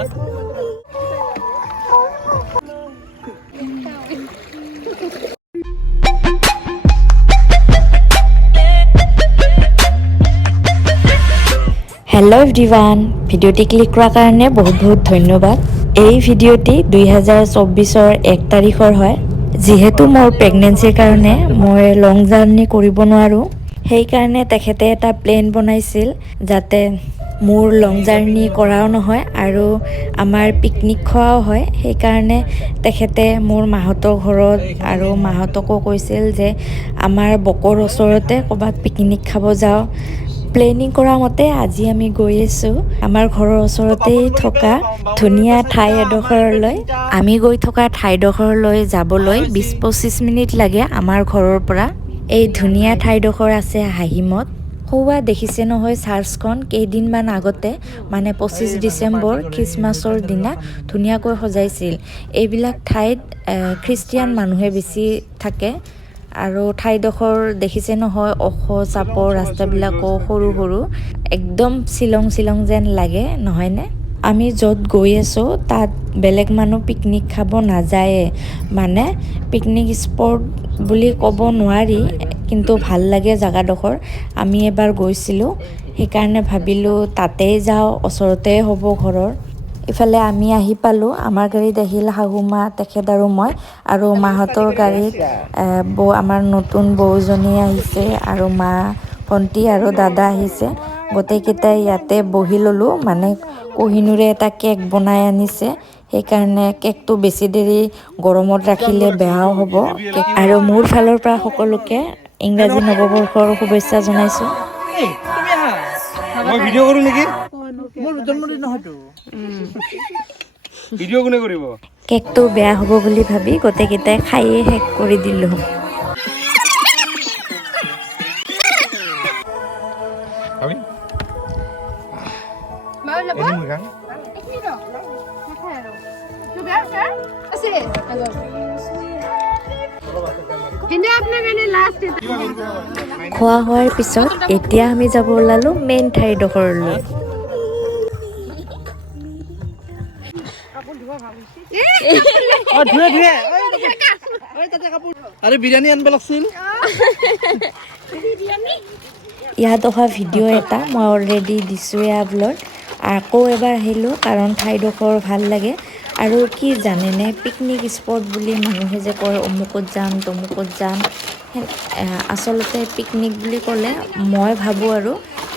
Hello everyone ভিডিওটি click কৰাৰ কাৰণে বহুত বহুত ধন্যবাদ। এই ভিডিওটি 2024 1 তাৰিখৰ হয়। যেহেতু মোৰ প্ৰেগনেন্সিৰ কাৰণে মই লং জাৰ্নি কৰিব নোৱাৰো, সেই কাৰণে তেখেতে এটা প্লেন বনাইছিল যাতে মোৰ লং জাৰ্নি কৰাও নহয় আৰু আমাৰ পিকনিক খোৱাও হয়। সেই কাৰণে তেখেতে মোৰ মাহতৰ ঘৰত আৰু মাহতকো কৈছিল যে আমাৰ বকৰ ওচৰতে ক'বাত পিকনিক খাব যাওঁ। প্লেনিং কৰা মতে আজি আমি গৈ আছোঁ আমাৰ ঘৰৰ ওচৰতেই থকা ধুনীয়া ঠাই এডোখৰলৈ। আমি গৈ থকা ঠাইডোখৰলৈ যাবলৈ 20-25 মিনিট লাগে আমাৰ ঘৰৰ পৰা। এই ধুনীয়া ঠাইডোখৰ আছে হাহিমত। সৌৱা দেখিছে নহয় চাৰ্চখন কেইদিনমান আগতে মানে 25 ডিচেম্বৰ খ্ৰীষ্টমাছৰ দিনা ধুনীয়াকৈ সজাইছিল। এইবিলাক ঠাইত খ্ৰীষ্টিয়ান মানুহে বেছি থাকে আৰু ঠাইডোখৰ দেখিছে নহয় ওখ চাপৰ ৰাস্তাবিলাকো সৰু সৰু, একদম শ্বিলং যেন লাগে নহয়নে? আমি য'ত গৈ আছোঁ তাত বেলেগ মানুহ পিকনিক খাব নাযায়ে, মানে পিকনিক স্পট বুলি ক'ব নোৱাৰি, কিন্তু ভাল লাগে জেগাডোখৰ। আমি এবাৰ গৈছিলোঁ, সেইকাৰণে ভাবিলোঁ তাতেই যাওঁ, ওচৰতে হ'ব ঘৰৰ। ইফালে আমি আহি পালোঁ। আমাৰ গাড়ীত আহিল শাহুমা, তেখেত আৰু মই, আৰু মাহঁতৰ গাড়ীত আমাৰ নতুন বৌজনী আহিছে আৰু মা, ভণ্টি আৰু দাদা আহিছে। গোটেইকেইটাই ইয়াতে বহি ল'লোঁ, মানে কহিনুৰে এটা কেক বনাই আনিছে, সেইকাৰণে কেকটো বেছি দেৰি গৰমত ৰাখিলে বেয়াও হ'ব। আৰু মোৰ ফালৰ পৰা সকলোকে ইংৰাজী নৱবৰ্ষৰ শুভেচ্ছা জনাইছোঁ। মই ভিডিঅ' কৰোঁ নেকি? মোৰ জন্মদিন নহয়তো। ভিডিঅ' কোনে কৰিব? কেকটো বেয়া হ'ব বুলি ভাবি গোটেইকেইটাই খায়েই শেষ কৰি দিলোঁ। খোৱা হোৱাৰ পিছত এতিয়া আমি যাব ওলালোঁ মেইন ঠাইডোখৰলৈ। বিৰিয়ানী আনিব লাগিছিল। ইয়াত অহা ভিডিঅ' এটা মই অলৰেডি দিছোঁৱে আপলোড। আকৌ এবাৰ আহিলোঁ কাৰণ ঠাইডোখৰ ভাল লাগে। আৰু কি জানেনে, পিকনিক স্পট বুলি মানুহে যে কয় অমুকত যাম তমুকত যাম, আচলতে পিকনিক বুলি ক'লে মই ভাবোঁ আৰু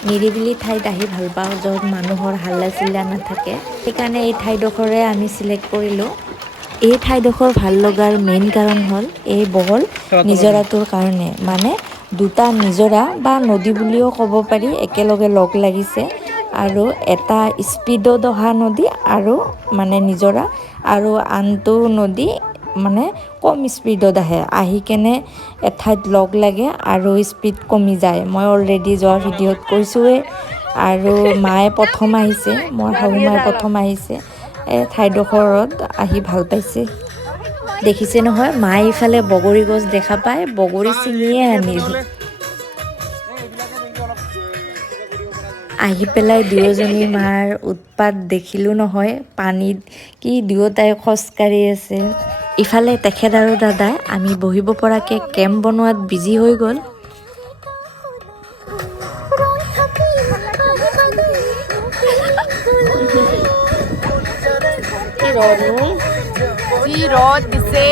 নিৰিবিলি ঠাইত আহি ভাল পাওঁ, য'ত মানুহৰ হাল্লা চিল্লা নাথাকে। সেইকাৰণে এই ঠাইডোখৰে আমি চিলেক্ট কৰিলোঁ। এই ঠাইডোখৰ ভাল লগাৰ মেইন কাৰণ হ'ল এই বহল নিজৰাটোৰ কাৰণে, মানে দুটা নিজৰা বা নদী বুলিও ক'ব পাৰি একেলগে লগ লাগিছে, আৰু এটা স্পীডত অহা নদী আৰু মানে নিজৰা, আৰু আনটো নদী মানে কম স্পীডত আহি কেনে এঠাইত লগ লাগে আৰু স্পীড কমি যায়। মই অলৰেডি যোৱা ভিডিঅ'ত কৈছোঁৱে। আৰু মায়ে প্ৰথম আহিছে, মোৰ শাহুমাই প্ৰথম আহিছে ঠাইডোখৰত, আহি ভাল পাইছে। দেখিছে নহয়, মায়ে ইফালে বগৰী গছ দেখা পাই বগৰী ছিঙিয়ে আনিল। আহি পেলাই দুয়োজনী মাৰ উৎপাত দেখিলোঁ নহয়, পানীত কি দুয়োটাই খোজকাঢ়ি আছে। ইফালে তেখেত আৰু দাদাই আমি বহিব পৰাকৈ কেম্প বনোৱাত বিজি হৈ গ'ল। কি ৰ'দ দিছে।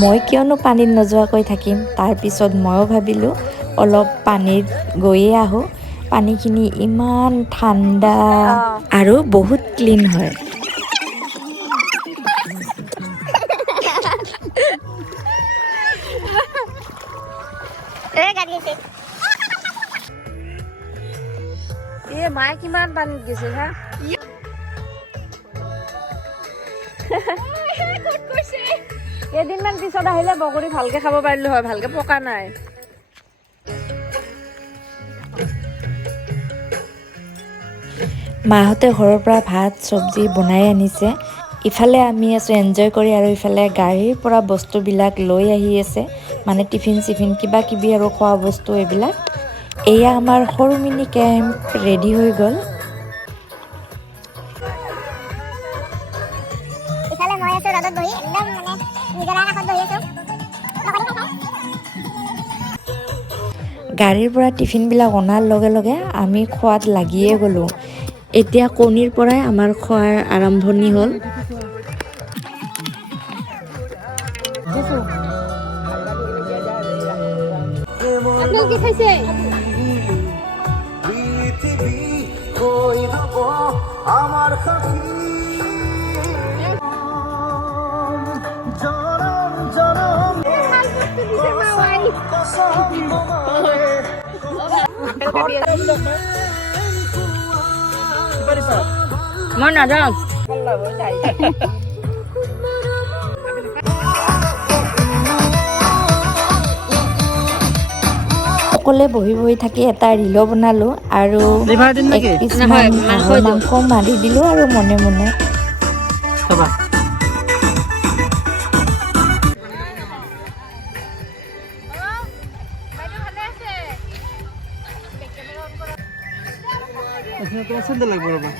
মই কিয়নো পানীত নোযোৱাকৈ থাকিম, তাৰপিছত ময়ো ভাবিলোঁ অলপ পানীত গৈয়ে আহোঁ। পানীখিনি ইমান ঠাণ্ডা আৰু বহুত ক্লিন হয়। মায়ে কিমান পানীত গৈছে হা? কেইদিনমান পিছত আহিলে বগৰী ভালকে খাব পাৰিলো হয়, ভালকে পকা নাই। মাহঁতে ঘৰৰ পৰা ভাত চব্জি বনাই আনিছে। ইফালে আমি আছোঁ এনজয় কৰি আৰু ইফালে গাড়ীৰ পৰা বস্তুবিলাক লৈ আহি আছে মানে টিফিন চিফিন কিবা কিবি আৰু খোৱা বস্তু এইবিলাক এয়া আমাৰ সৰু মিনি কেম্প ৰেডি হৈ গ'ল ইফালে মই আছো ৰ'দত বহি একদম মানে নিজৰা কাষত বহি আছো গাড়ীৰ পৰা টিফিনবিলাক অনাৰ লগে লগে আমি খোৱাত লাগিয়ে গ'লোঁ এতিয়া কণীৰ পৰাই আমাৰ খোৱাৰ আৰম্ভণি হ'ল আপোনালোকে কি খাইছে মই নাযাওঁ সকলোৱে বহি বহি থাকি এটা ৰিলো বনালোঁ আৰু লিভাৰ দিম এক নেকি? পিচমান হাঁহৰ মাংস মাৰি দিলোঁ আৰু মনে মনে চাবা চেণ্ডেল লাগিব ৰ'বা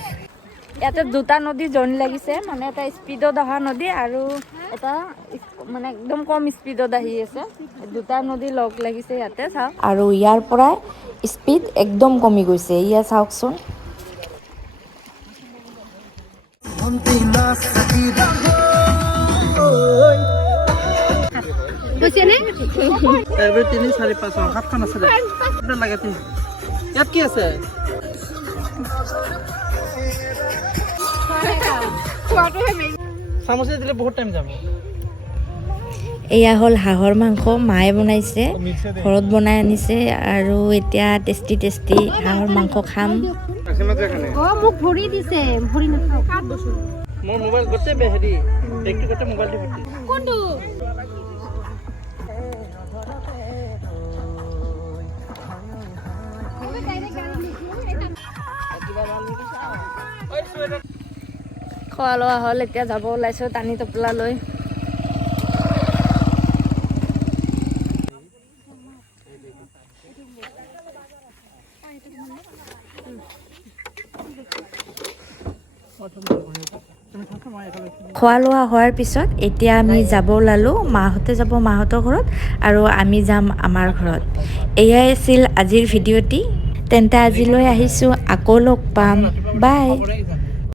ইয়াতে দুটা নদী জইন লাগিছে মানে এটা স্পীডত অহা নদী আৰু এটা মানে একদম কম স্পীডত আহি আছে দুটা নদী লগ লাগিছে ইয়াতে চাওক আৰু ইয়াৰ পৰা স্পীড একদম কমি গৈছে ইয়া চাওকচোন এবাৰ 3 4 5 7খন আছে দে কিমান লাগে তুমি ইয়াত কি আছে চামুচে দিলে বহুত টাইম যাব এয়া হ'ল হাঁহৰ মাংস মায়ে বনাইছে ঘৰত বনাই আনিছে আৰু এতিয়া টেষ্টি টেষ্টি হাঁহৰ মাংস খাম মোক ভৰি দিছে ভৰি নাখাও মোৰ মোবাইল গোটেই হেৰি বেগটো গোটেই মোবাইলটো ভৰ্তি কোনটো খোৱা লোৱা হ'ল এতিয়া যাব ওলাইছোঁ টানি টোপোলা লৈ খোৱা লোৱা হোৱাৰ পিছত এতিয়া আমি যাব ওলালোঁ মাহঁতে যাব মাহঁতৰ ঘৰত আৰু আমি যাম আমাৰ ঘৰত এয়াই আছিল আজিৰ ভিডিঅ'টি তেন্তে আজিলৈ আহিছোঁ আকৌ লগ পাম বাই